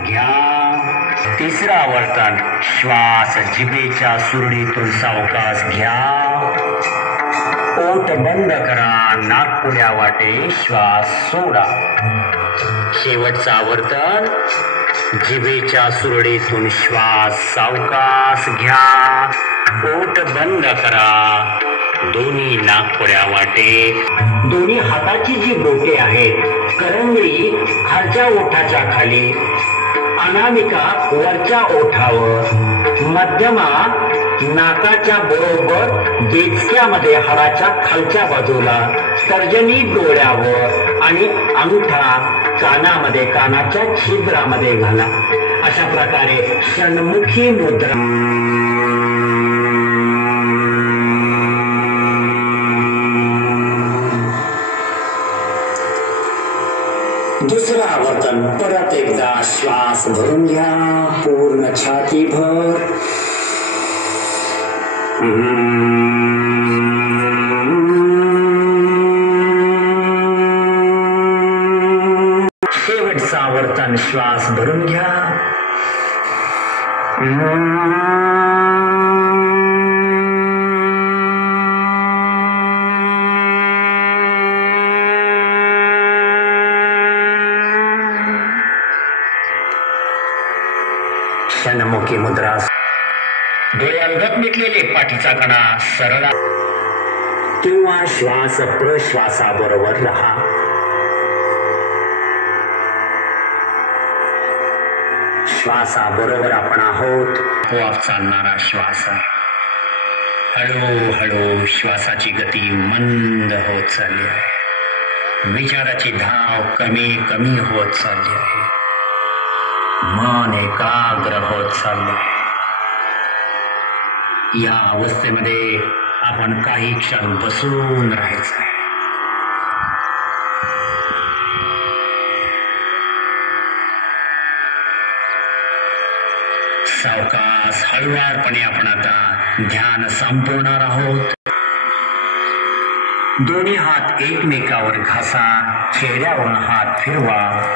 घ्या। तिसरं आवर्तन श्वास जिभेच्या सुरडीतून सावकाश घ्या, ओठ बंद करा, नाकपुड्या वाटे श्वास सोडा। शेवटचं आवर्तन जिभेच्या सुरडीतून श्वास सावकाश घ्या, ओठ बंद करा, दोन्ही नाकपुड्या वाटे। दोन्ही हाताची जी बोटे आहेत, करंगळी खालच्या ओठाच्या खाली, अनामिका वरच्या ओठावर, मध्यमा नाकाच्या बरोबर बेचक्यामध्ये हाडाच्या खालच्या बाजूला, तर्जनी डोळ्यावर आणि अंगठा कानामध्ये, कानाच्या छिद्रामध्ये घाला। अशा प्रकारे षण्मुखी मुद्रा। दुसरं आवर्तन परत एकदा श्वास भरून घ्या, पूर्ण छाती भर। शेवटचं आवर्तन श्वास भरून घ्या। षण्मुखी मुद्रा। डोळे अलगद मिटलेले, पाठीचा कणा सरळ किंवा श्वास प्रश्वासाबरोबर राहा। श्वासाबरोबर आपण आहोत, आपोआप चालणारा श्वास आहे। हळूहळू श्वासाची गती मंद होत चालली आहे, विचाराची धाव कमी कमी होत चालली आहे, मन एकाग्र होत चालले आहे। या अवस्थेमध्ये आपण काही क्षण बसून राहायचं आहे। सावकाश हळुवारपणे आपण आता ध्यान संपवणार आहोत। दोन्ही हात एकमेकावर घासा, चेहऱ्यावरून हात फिरवा।